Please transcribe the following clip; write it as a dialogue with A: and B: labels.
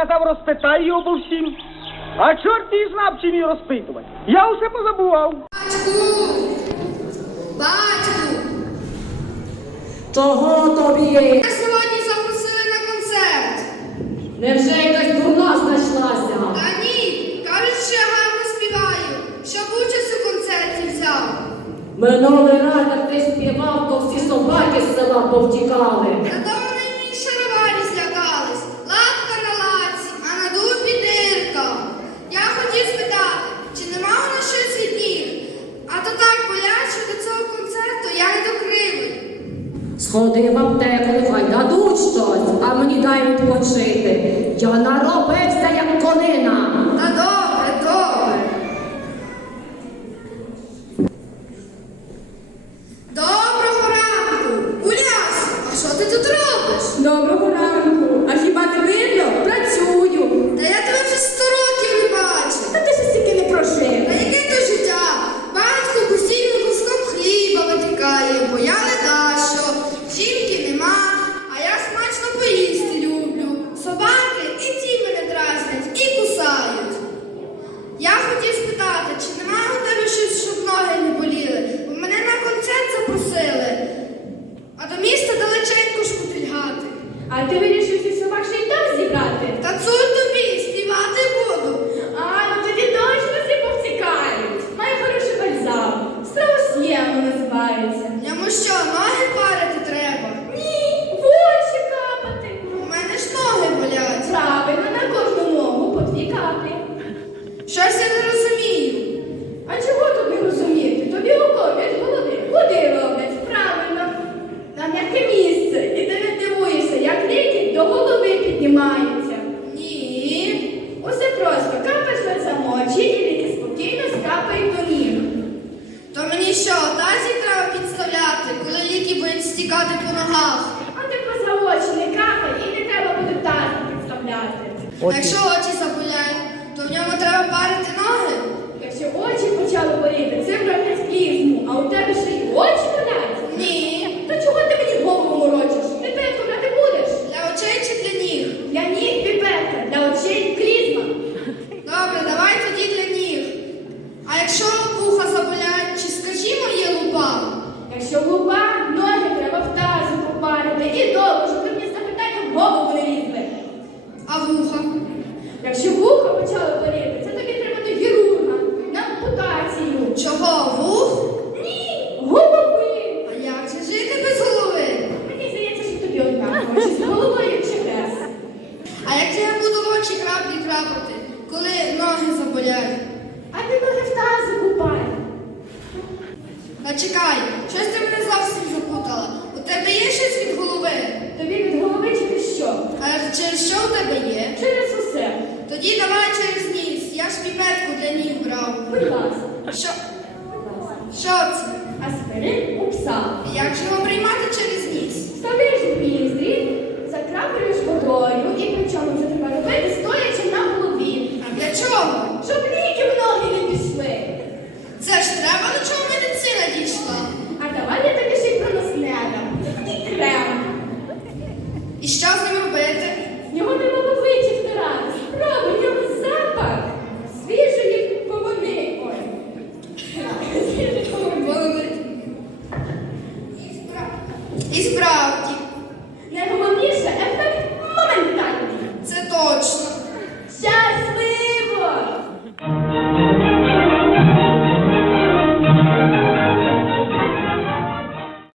A: казав, розпитай його по всім. А чорт її знав, чим її розпитувати. Я усе позабував.
B: Батьку! Батьку!
C: Чого тобі?
B: Мене сьогодні запросили на концерт.
C: Невже якась дурна знайшлася?
B: Та ні, кажуть, що я гарно співаю, щоб участь у концерті взяв.
C: Минулий раз, як ти співав, то всі собаки з села повтікали.
B: Зато вони мій шароварі злякались. Лапка на лапці, а на дубі дирка. Я хотів спитати, чи нема у нас щось від них? А то так болять, що до цього концерту я не докривий.
C: Сходи в аптеку, нехай дадуть щось, а мені дай відпочити. Я наробився, як конина.
B: Та добре, добре. Доброго ранку! Уляс, а що ти тут робиш?
D: Доброго ранку. А хіба не видно? Працюю.
B: Та я тебе вже сто років не бачу.
D: Та ти ще стільки не прожив.
B: Та яке то життя? Батько постійно куском хліба витикає, бо я не що. Жінки нема, а я смачно поїсти люблю. Собаки і ті мене дразнять, і кусають. Я хотів спитати, чи немає у тебе щось, щоб ноги не боліли? Бо мене на концерт запросили, а до міста далеченько шкутильгати.
D: А ти вирішив всі собак ще й там зібрати?
B: Та цур тобі, співати буду.
D: А, ну тоді точно всі повтікають. Має хороший бальзам. Страусьємо називається.
B: Йому що, ноги парити треба?
D: Ні, в очі капати.
B: У мене ж ноги болять.
D: Правильно, на кожну ногу по дві каплі.
B: Щось я не розумію.
D: А чого тут не розуміти? Тобі уколять голови. Куди роблять? Правильно. На м'яке місце. І ти не дивуєшся, як ліки до голови піднімаються.
B: Ні.
D: Усе просто капаєш на замочі і ліки спокійно скапають до ніг.
B: То мені що, тазі треба підставляти, коли ліки будуть стікати по ногах?
D: А ти по замочі не капай і не треба буде тазу підставляти.
A: От
B: Якщо очі заболяють, то в ньому треба парити ноги?
D: Якщо очі почали боліти, це роблять клізму, а у тебе ще й очі болять.
B: Ні.
D: То чого ти мені голову морочиш? Піпетку брати будеш?
B: Для очей чи для ніг?
D: Для ніг піпетка, для очей клізма.
B: Добре, давай тоді для ніг. А якщо вуха заболяють, чи скажімо є лупа?
D: Якщо луба, ноги треба в тазу попарити і довго, щоб ти мені з запитання в голову не лізли.
B: А вуха?
D: Якщо вухо почало боліти, це тобі треба до хірурга на ампутацію.
B: Чого вух?
D: Ні, голови.
B: А як же жити без голови?
D: Мені здається, що тобі однаково, чи з головою чи без.
B: А як же я буду в очі крапати, коли ноги заболяють?
D: А ти ноги в тазу купай.
B: Та чекай, щось ти мене зовсім запутала. У тебе є щось від голови?
D: Тобі від голови через що?
B: А через що у тебе є?
D: Через усе.
B: Тоді давай через ніс. Я ж піпетку для ніг брав.
D: Будь ласка.
B: Що?
D: Будь ласка.
B: Що це?
D: Аспирин у пса.
B: Як же його приймати через ніс?
D: Вставляєш в ніздрі, закраплюєш водою і причому це треба робити, стоячи на голові.
B: А для чого?
D: Щоб ліки в ноги не пішли.
B: Це ж треба до чого медицина дійшла.
D: А давай я тобі ще й проносне дам. Це такий крем.
B: І що з ним робити?
D: Його не було вичі втирати. Спробуй, в нього запах. Свіжої повони. Ой. Свіжої повони.
B: Половити. І справа.